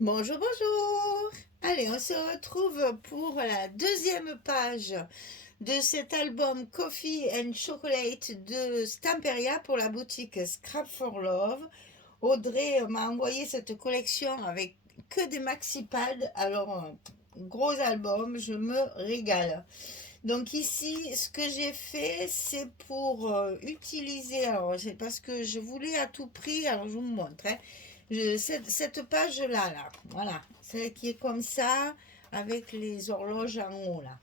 Bonjour, bonjour. Allez, on se retrouve pour la deuxième page de cet album Coffee and Chocolate de Stamperia pour la boutique Scrap for Love. Audrey m'a envoyé cette collection avec que des maxi-pads. Alors, gros album, je me régale. Donc ici, ce que j'ai fait, c'est pour utiliser, alors c'est parce que je voulais à tout prix, alors je vous montre, hein. Cette page-là, là, voilà, celle qui est comme ça, avec les horloges en haut, là.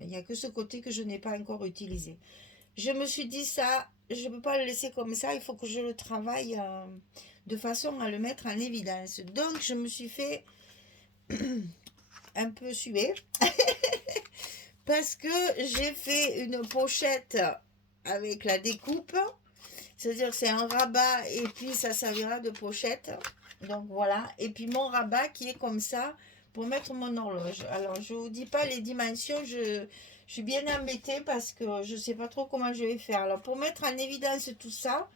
Il n'y a que ce côté que je n'ai pas encore utilisé. Je me suis dit ça, je ne peux pas le laisser comme ça, il faut que je le travaille de façon à le mettre en évidence. Donc je me suis fait un peu suer parce que j'ai fait une pochette avec la découpe, c'est-à-dire que c'est un rabat et puis ça servira de pochette. Donc voilà, et puis mon rabat qui est comme ça pour mettre mon horloge. Alors je vous dis pas les dimensions, je suis bien embêtée parce que je sais pas trop comment je vais faire. Alors pour mettre en évidence tout ça,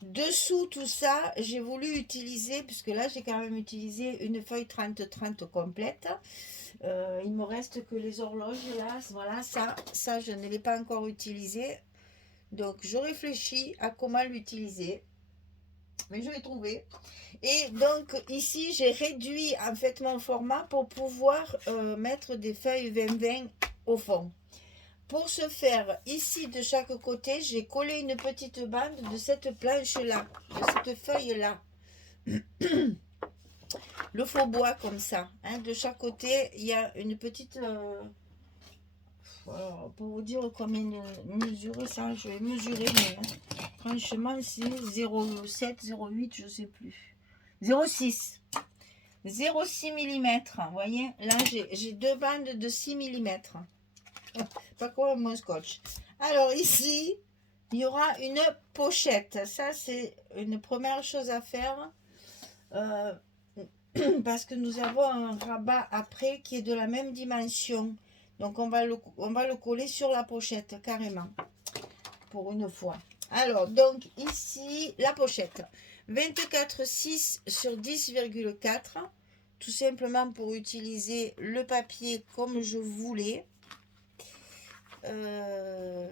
dessous tout ça, j'ai voulu utiliser, puisque là j'ai quand même utilisé une feuille 30-30 complète. Il me reste que les horloges là, voilà, ça je ne l'ai pas encore utilisé. Donc je réfléchis à comment l'utiliser, mais je vais trouver. Et donc ici j'ai réduit en fait mon format pour pouvoir mettre des feuilles 20-20 au fond. Pour ce faire, ici de chaque côté, j'ai collé une petite bande de cette planche-là, de cette feuille-là. Le faux bois comme ça, hein. De chaque côté, il y a une petite... pour vous dire combien mesurer ça, je vais mesurer, mais franchement, c'est 0,7, 0,8, je sais plus. 0,6. 0,6 mm. Vous voyez, là, j'ai deux bandes de 6 mm. Pas quoi mon scotch. Alors ici, il y aura une pochette. Ça, c'est une première chose à faire. euh, Parce que nous avons un rabat après qui est de la même dimension. Donc on va le coller sur la pochette carrément. Pour une fois. Alors, donc ici, la pochette. 24,6 sur 10,4. Tout simplement pour utiliser le papier comme je voulais. Euh,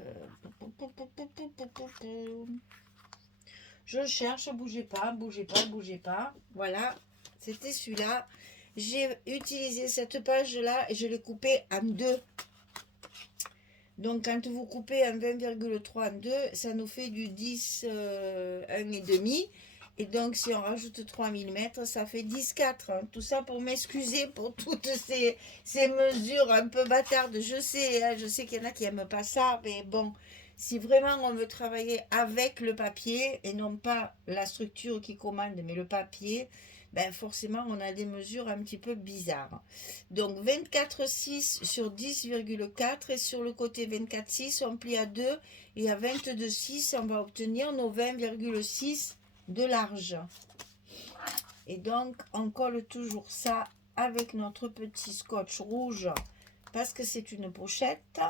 Je cherche, bougez pas, bougez pas, bougez pas. Voilà, c'était celui-là. J'ai utilisé cette page-là et je l'ai coupée en deux. Donc, quand vous coupez un 20,3 en deux, ça nous fait du 10, 1,5. Et donc, si on rajoute 3 mm, ça fait 10,4. Tout ça pour m'excuser pour toutes ces mesures un peu bâtardes. Je sais, hein, je sais qu'il y en a qui n'aiment pas ça, mais bon, si vraiment on veut travailler avec le papier et non pas la structure qui commande, mais le papier, ben forcément, on a des mesures un petit peu bizarres. Donc 24,6 sur 10,4 et sur le côté 24,6 on plie à 2 et à 22,6 on va obtenir nos 20,6 de large. Et donc on colle toujours ça avec notre petit scotch rouge parce que c'est une pochette.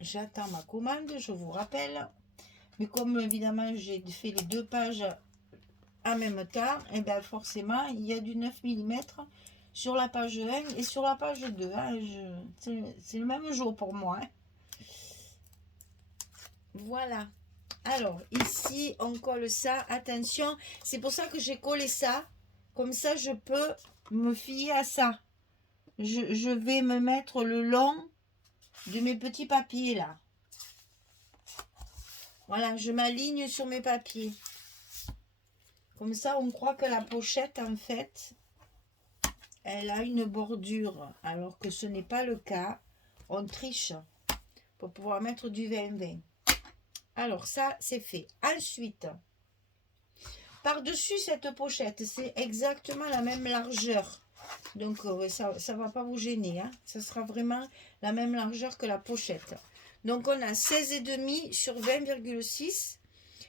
J'attends ma commande, je vous rappelle. Mais comme évidemment j'ai fait les deux pages en même temps, et bien forcément il y a du 9 mm sur la page 1 et sur la page 2. Hein, c'est le même jour pour moi. Hein. Voilà. Alors ici on colle ça. Attention, c'est pour ça que j'ai collé ça. Comme ça je peux me fier à ça. Je vais me mettre le long de mes petits papiers là. Voilà, je m'aligne sur mes papiers. Comme ça, on croit que la pochette, en fait, elle a une bordure, alors que ce n'est pas le cas. On triche pour pouvoir mettre du 20-20. Alors ça, c'est fait. Ensuite, par-dessus cette pochette, c'est exactement la même largeur. Donc ça ne va pas vous gêner. Hein. Ça sera vraiment la même largeur que la pochette. Donc on a 16,5 sur 20,6.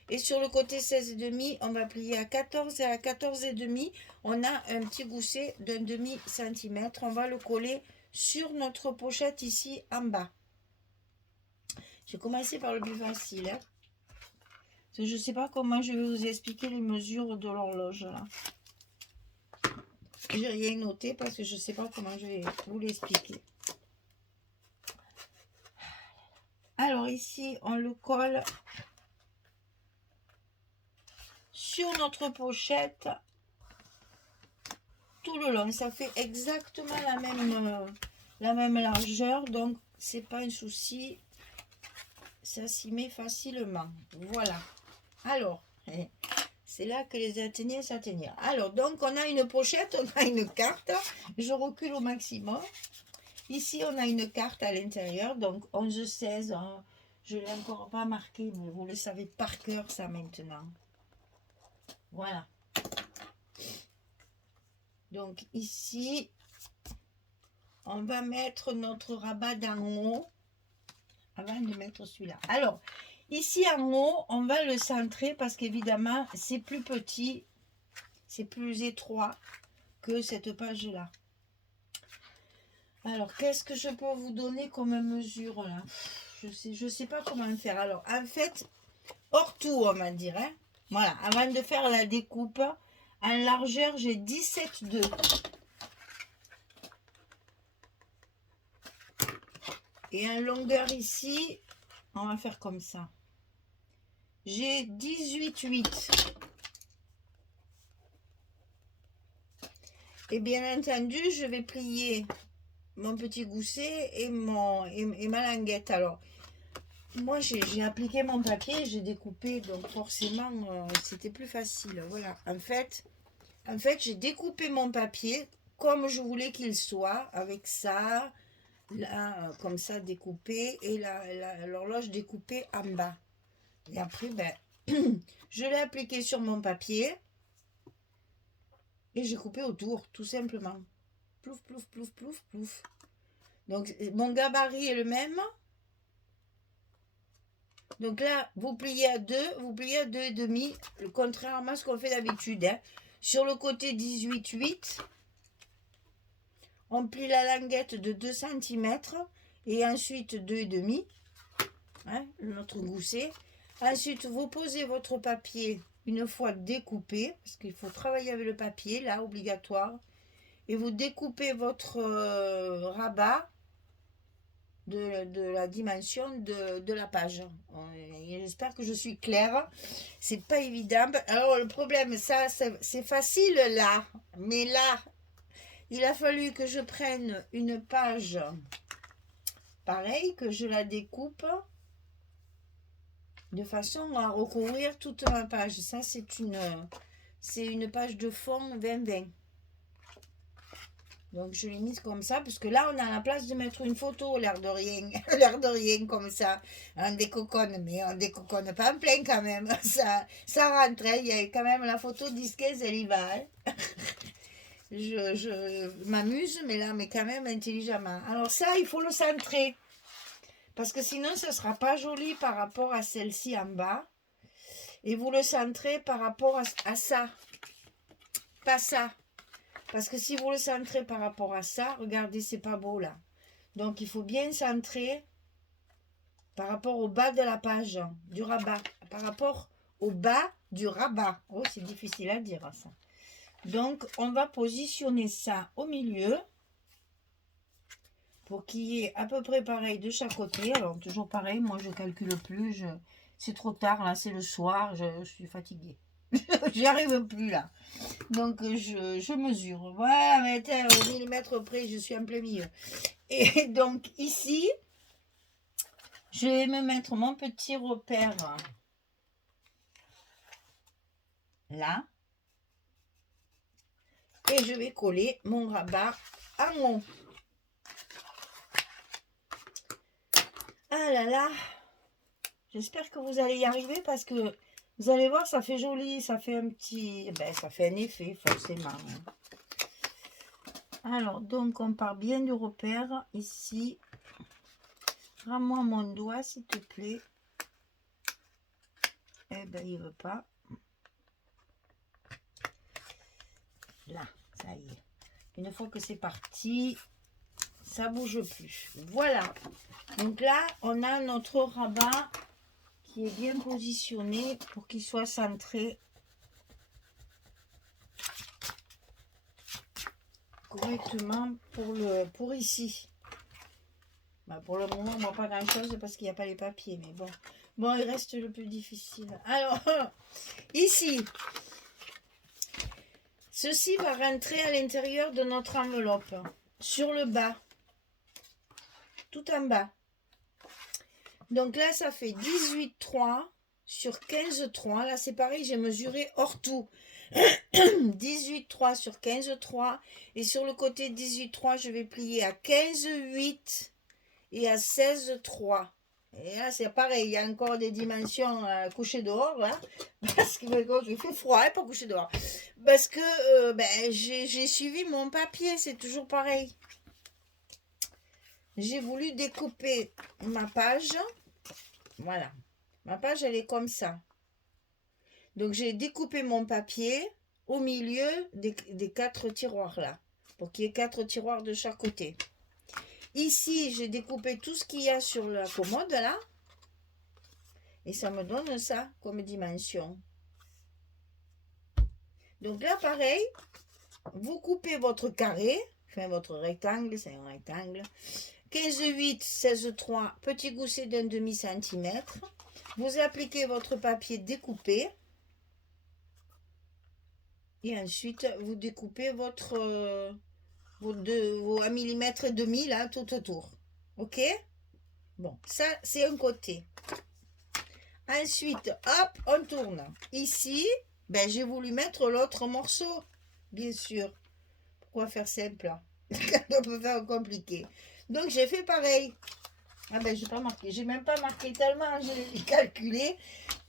Et sur le côté 16,5, on va plier à 14 et à 14,5, on a un petit gousset d'un demi-centimètre. On va le coller sur notre pochette ici en bas. J'ai commencé par le plus facile. Hein. que je ne sais pas comment je vais vous expliquer les mesures de l'horloge là. J'ai rien noté parce que je ne sais pas comment je vais vous l'expliquer. Alors ici, on le colle sur notre pochette tout le long. Ça fait exactement la même largeur, donc c'est pas un souci. Ça s'y met facilement. Voilà. Alors, c'est là que les Athéniens s'atteignaient. Alors, donc, on a une pochette, on a une carte. Je recule au maximum. Ici, on a une carte à l'intérieur. Donc, 11-16. Hein, je ne l'ai encore pas marqué, mais vous le savez par cœur, ça, maintenant. Voilà. Donc, ici, on va mettre notre rabat d'en haut. Avant de mettre celui-là. Alors, ici en haut, on va le centrer parce qu'évidemment, c'est plus petit, c'est plus étroit que cette page-là. Alors, qu'est-ce que je peux vous donner comme mesure là? Je sais pas comment faire. Alors, en fait, hors tout, on va dire. Hein? Voilà, avant de faire la découpe, en largeur, j'ai 17,2. Et en longueur ici, on va faire comme ça. J'ai 18,8. Et bien entendu, je vais plier mon petit gousset et ma languette. Alors, moi, j'ai appliqué mon papier, j'ai découpé, donc forcément, c'était plus facile. Voilà, en fait j'ai découpé mon papier comme je voulais qu'il soit, avec ça, là, comme ça, découpé, et l'horloge découpée en bas. Et après, ben, je l'ai appliqué sur mon papier et j'ai coupé autour, tout simplement. Plouf, plouf, plouf, plouf, plouf. Donc, mon gabarit est le même. Donc là, vous pliez à 2, vous pliez à 2,5, contrairement à ce qu'on fait d'habitude. Hein. Sur le côté 18,8, on plie la languette de 2 cm et ensuite 2,5, hein, notre gousset. Ensuite, vous posez votre papier une fois découpé, parce qu'il faut travailler avec le papier, là, obligatoire. Et vous découpez votre rabat de la dimension de la page. J'espère que je suis claire. C'est pas évident. Alors, le problème, ça, c'est facile là. Mais là, il a fallu que je prenne une page pareille, que je la découpe de façon à recouvrir toute ma page. Ça, c'est une page de fond 20-20. Donc, je l'ai mise comme ça, parce que là, on a la place de mettre une photo, l'air de rien. L'air de rien, comme ça. On décoconne, mais on décoconne pas en plein quand même. Ça rentre, hein. Il y a quand même la photo disquaise, elle y va. Hein. Je m'amuse, mais là, mais quand même intelligemment. Alors ça, il faut le centrer. Parce que sinon, ce ne sera pas joli par rapport à celle-ci en bas. Et vous le centrez par rapport à ça. Pas ça. Parce que si vous le centrez par rapport à ça, regardez, c'est pas beau là. Donc, il faut bien centrer par rapport au bas de la page, du rabat. Par rapport au bas du rabat. Oh, c'est difficile à dire ça. Donc, on va positionner ça au milieu pour qu'il y ait à peu près pareil de chaque côté. Alors, toujours pareil, moi, je ne calcule plus. C'est trop tard, là, c'est le soir, je suis fatiguée. J'y arrive plus, là. Donc, je mesure. Voilà, mais au millimètre près, je suis en plein milieu. Et donc, ici, je vais me mettre mon petit repère là. Et je vais coller mon rabat en haut. Ah là là, j'espère que vous allez y arriver parce que vous allez voir, ça fait joli, ça fait un petit, ça fait un effet forcément. Alors, donc on part bien du repère ici. Rends-moi mon doigt s'il te plaît. Eh ben, il veut pas. Là, ça y est. Une fois que c'est parti, ça bouge plus. Voilà. Donc là, on a notre rabat qui est bien positionné pour qu'il soit centré correctement pour ici. Bah, pour le moment, moi pas grand chose parce qu'il n'y a pas les papiers, mais bon. Bon, il reste le plus difficile. Alors, ici, ceci va rentrer à l'intérieur de notre enveloppe, sur le bas, tout en bas. Donc là, ça fait 18,3 sur 15,3. Là, c'est pareil, j'ai mesuré hors tout. 18,3 sur 15,3. Et sur le côté 18,3, je vais plier à 15,8 et à 16,3. Et là, c'est pareil, il y a encore des dimensions coucher dehors, là. Parce que il fait froid pour coucher dehors. Parce que j'ai suivi mon papier, c'est toujours pareil. J'ai voulu découper ma page. Voilà. Ma page, elle est comme ça. Donc, j'ai découpé mon papier au milieu des 4 tiroirs là. Pour qu'il y ait 4 tiroirs de chaque côté. Ici, j'ai découpé tout ce qu'il y a sur la commode là. Et ça me donne ça comme dimension. Donc là, pareil, vous coupez votre carré. Enfin, votre rectangle, c'est un rectangle. 15,8, 16,3, petit gousset d'un demi-centimètre. Vous appliquez votre papier découpé. Et ensuite, vous découpez vos 1 millimètre et demi là, tout autour. Ok? Bon, ça, c'est un côté. Ensuite, hop, on tourne. Ici, ben, j'ai voulu mettre l'autre morceau, bien sûr. Pourquoi faire simple? On peut faire compliqué. Donc, j'ai fait pareil. Ah ben, j'ai pas marqué. J'ai même pas marqué tellement j'ai calculé.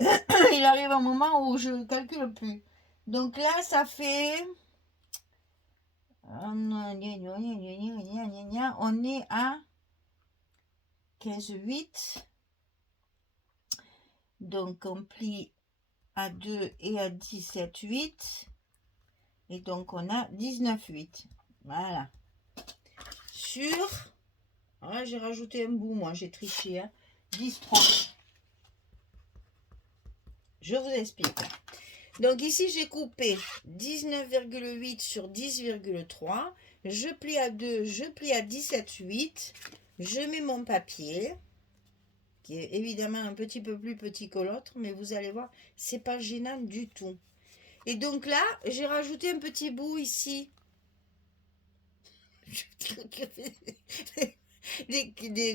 Il arrive un moment où je ne calcule plus. Donc là, ça fait... On est à 15,8. Donc, on plie à 2 et à 17,8. Et donc, on a 19,8. Voilà. Sur... Ah, j'ai rajouté un bout, moi, j'ai triché. Hein. 10,3. Je vous explique. Donc, ici, j'ai coupé 19,8 sur 10,3. Je plie à 2, je plie à 17,8. Je mets mon papier, qui est évidemment un petit peu plus petit que l'autre, mais vous allez voir, c'est pas gênant du tout. Et donc là, j'ai rajouté un petit bout ici.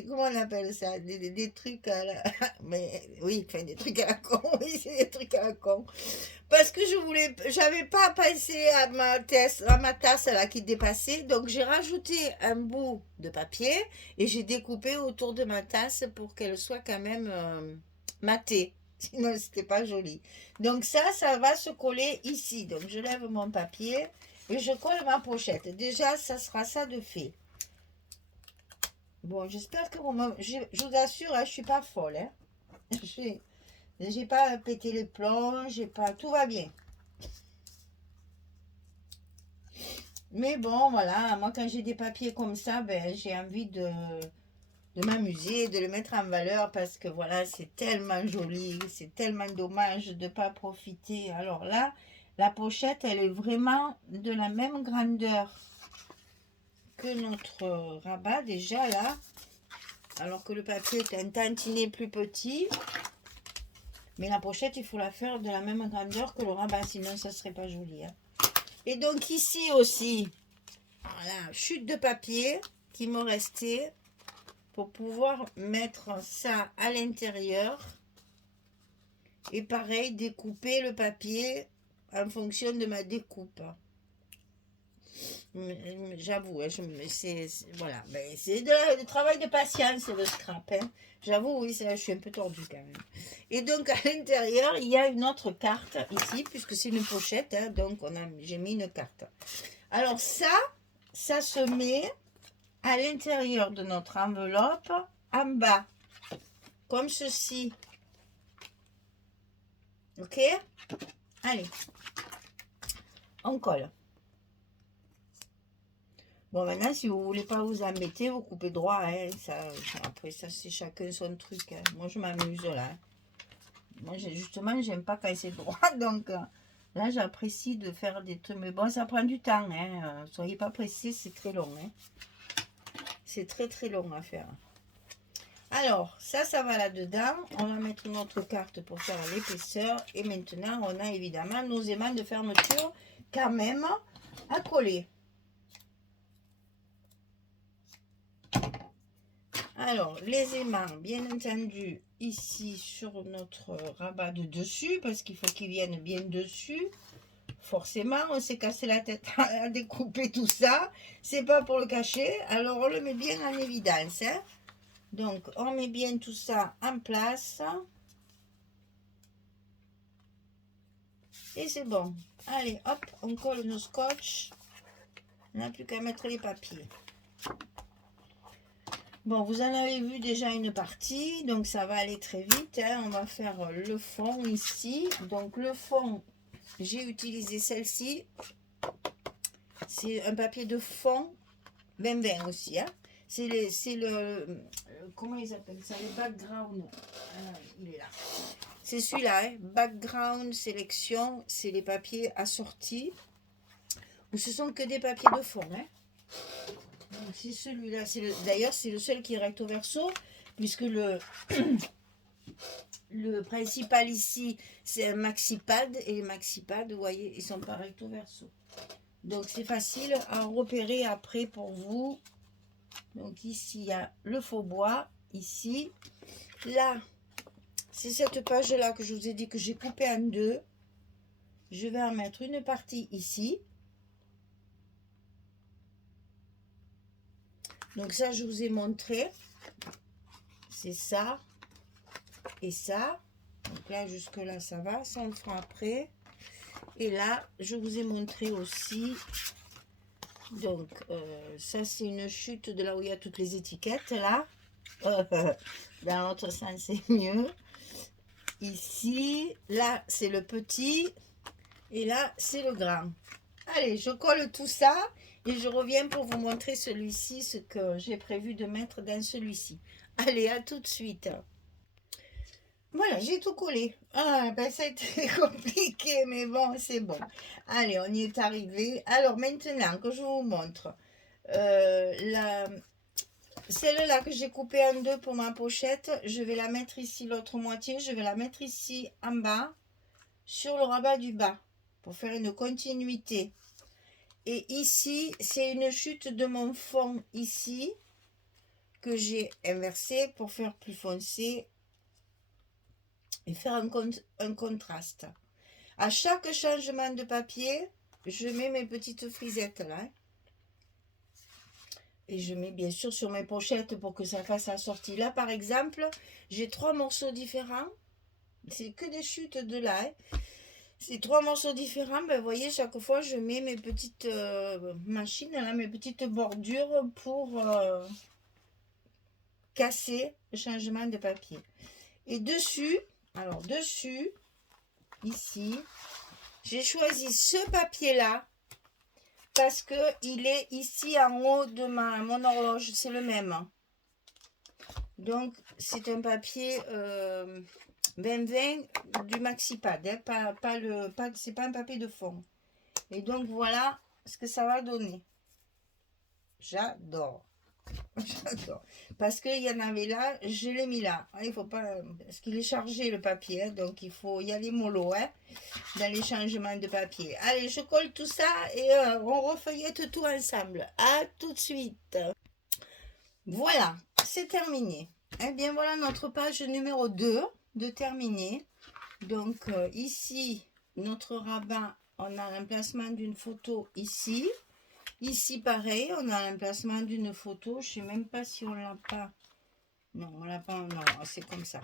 Comment on appelle ça, des trucs à la... Mais oui, enfin des trucs à la con, oui, c'est des trucs à la con. Parce que j'avais pas pensé à ma tasse là qui dépassait, donc j'ai rajouté un bout de papier et j'ai découpé autour de ma tasse pour qu'elle soit quand même matée. Sinon, c'était pas joli. Donc ça va se coller ici. Donc je lève mon papier et je colle ma pochette. Déjà, ça sera ça de fait. Bon, j'espère que je vous assure, hein, je suis pas folle. Hein. J'ai pas pété les plombs, j'ai pas... Tout va bien. Mais bon, voilà, moi quand j'ai des papiers comme ça, ben, j'ai envie de m'amuser, de le mettre en valeur parce que voilà, c'est tellement joli, c'est tellement dommage de ne pas profiter. Alors là, la pochette, elle est vraiment de la même grandeur que notre rabat déjà là. Alors que le papier est un tantinet plus petit. Mais la pochette, il faut la faire de la même grandeur que le rabat, sinon ça serait pas joli. Hein. Et donc ici aussi, voilà, chute de papier qui me restait pour pouvoir mettre ça à l'intérieur. Et pareil, découper le papier en fonction de ma découpe. J'avoue, voilà, c'est du travail de patience le scrap. Hein. J'avoue, oui, je suis un peu tordue quand même. Et donc à l'intérieur, il y a une autre carte ici, puisque c'est une pochette. Hein, donc j'ai mis une carte. Alors ça se met à l'intérieur de notre enveloppe, en bas, comme ceci. Ok? Allez, on colle. Bon, maintenant, si vous ne voulez pas vous embêter, vous coupez droit. Hein, après, ça, c'est chacun son truc. Hein. Moi, je m'amuse là. Moi, justement, j'aime pas quand c'est droit, donc là, j'apprécie de faire des trucs. Mais bon, ça prend du temps, hein. Soyez pas pressés, c'est très long, hein. C'est très très long à faire. Alors, ça va là-dedans. On va mettre notre carte pour faire l'épaisseur. Et maintenant, on a évidemment nos aimants de fermeture quand même à coller. Alors, les aimants, bien entendu, ici sur notre rabat de dessus, parce qu'il faut qu'ils viennent bien dessus. Forcément, on s'est cassé la tête à découper tout ça. C'est pas pour le cacher. Alors, on le met bien en évidence, hein. Donc, on met bien tout ça en place. Et c'est bon. Allez, hop, on colle nos scotch. On n'a plus qu'à mettre les papiers. Bon, vous en avez vu déjà une partie, donc ça va aller très vite, hein. On va faire le fond ici. Donc, le fond, j'ai utilisé celle-ci. C'est un papier de fond, 20-20 aussi, hein. C'est le, comment ils appellent ça, le background. Il est là. C'est celui-là, hein. Background sélection, c'est les papiers assortis. Ce sont que des papiers de fond, hein. Donc c'est celui-là. D'ailleurs, c'est le seul qui est recto verso, puisque le principal ici, c'est un maxipad. Et les maxipads, vous voyez, ils sont pas recto verso. Donc c'est facile à repérer après pour vous. Donc ici, il y a le faux bois. Ici, là, c'est cette page-là que je vous ai dit que j'ai coupé en deux. Je vais en mettre une partie ici. Donc ça, je vous ai montré. C'est ça et ça. Donc là, jusque là, ça va. Ça, on le fera après. Et là, je vous ai montré aussi. Donc, ça, c'est une chute de là où il y a toutes les étiquettes, là. Dans l'autre sens, c'est mieux. Ici, là, c'est le petit. Et là, c'est le grand. Allez, je colle tout ça. Et je reviens pour vous montrer celui-ci, ce que j'ai prévu de mettre dans celui-ci. Allez, à tout de suite. Voilà, j'ai tout collé. Ah, ben ça a été compliqué, mais bon, c'est bon. Allez, on y est arrivé. Alors, maintenant que je vous montre celle-là que j'ai coupée en deux pour ma pochette, je vais la mettre ici, l'autre moitié, je vais la mettre ici en bas, sur le rabat du bas, pour faire une continuité. Et ici, c'est une chute de mon fond ici, que j'ai inversé pour faire plus foncé et faire un contraste. À chaque changement de papier, je mets mes petites frisettes là. Et je mets bien sûr sur mes pochettes pour que ça fasse la sortie. Là, par exemple, j'ai 3 morceaux différents. C'est que des chutes de là. Ces 3 morceaux différents, ben, vous voyez, chaque fois, je mets mes petites machines, là, mes petites bordures pour casser le changement de papier. Et dessus, alors dessus, ici, j'ai choisi ce papier-là parce que il est ici en haut de mon horloge, c'est le même. Donc, c'est un papier 20-20 du Maxipad, hein, c'est pas un papier de fond. Et donc, voilà ce que ça va donner. J'adore. J'adore. Parce qu'il y en avait là, je l'ai mis là. Il faut pas, parce qu'il est chargé le papier, hein, donc il faut y aller mollo, hein, dans les changements de papier. Allez, je colle tout ça et on refeuillette tout ensemble. À tout de suite. Voilà, c'est terminé. Eh bien, voilà notre page numéro 2 de terminer. Donc, ici, notre rabat, on a l'emplacement d'une photo ici. Ici, pareil, on a l'emplacement d'une photo. Je ne sais même pas si on l'a pas. Non, on l'a pas. Non, c'est comme ça.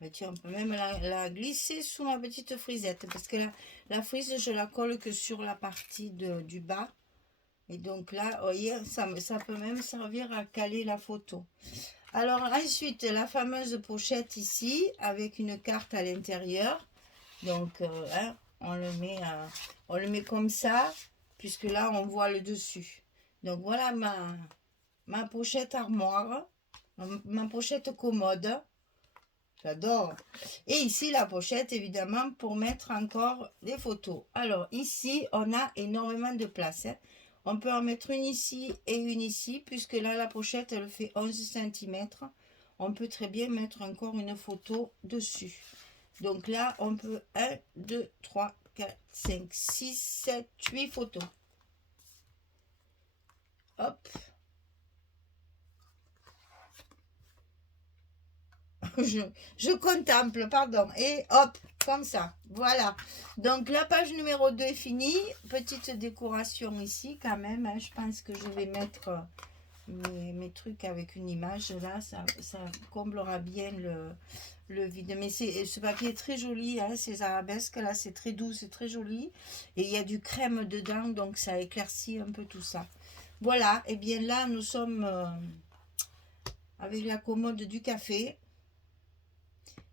Et tiens, on peut même la glisser sous ma petite frisette. Parce que la frise, je la colle que sur la partie du bas. Et donc là, vous voyez, ça peut même servir à caler la photo. Alors ensuite, la fameuse pochette ici, avec une carte à l'intérieur. Donc, hein, on le met comme ça, puisque là, on voit le dessus. Donc, voilà ma pochette armoire, ma pochette commode. J'adore. Et ici, la pochette, évidemment, pour mettre encore des photos. Alors, ici, on a énormément de place. Hein. On peut en mettre une ici et une ici, puisque là, la pochette, elle fait 11 cm. On peut très bien mettre encore une photo dessus. Donc là, on peut 1, 2, 3, 4, 5, 6, 7, 8 photos. Hop. Je contemple, pardon. Et hop, comme ça. Voilà. Donc la page numéro 2 est finie. Petite décoration ici quand même. Hein. Je pense que je vais mettre mes trucs avec une image. Là, ça comblera bien le vide. Mais ce papier est très joli. Hein. Ces arabesques là, c'est très doux, c'est très joli. Et il y a du crème dedans, donc ça éclaircit un peu tout ça. Voilà. Et bien là, nous sommes avec la commode du café.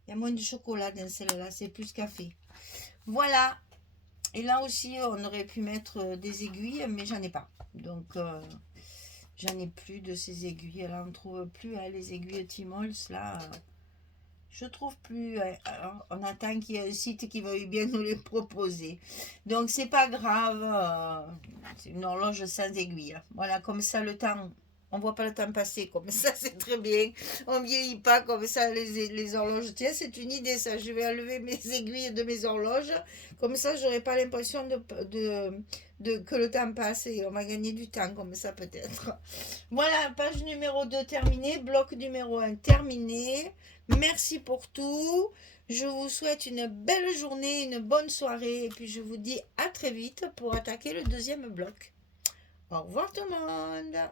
Il y a moins de chocolat dans celle-là, c'est plus café. Voilà. Et là aussi, on aurait pu mettre des aiguilles, mais j'en ai pas. Donc, j'en ai plus de ces aiguilles. Là, on ne trouve plus hein, les aiguilles Timols. Là, je trouve plus. Alors, on attend qu'il y ait un site qui veuille bien nous les proposer. Donc, c'est pas grave. C'est une horloge sans aiguille. Voilà, comme ça, le temps... On ne voit pas le temps passer, comme ça, c'est très bien. On ne vieillit pas comme ça, les horloges. Tiens, c'est une idée, ça. Je vais enlever mes aiguilles de mes horloges. Comme ça, je n'aurai pas l'impression que le temps passe et on va gagner du temps, comme ça, peut-être. Voilà, page numéro 2 terminée. Bloc numéro 1 terminé. Merci pour tout. Je vous souhaite une belle journée, une bonne soirée. Et puis, je vous dis à très vite pour attaquer le deuxième bloc. Au revoir tout le monde.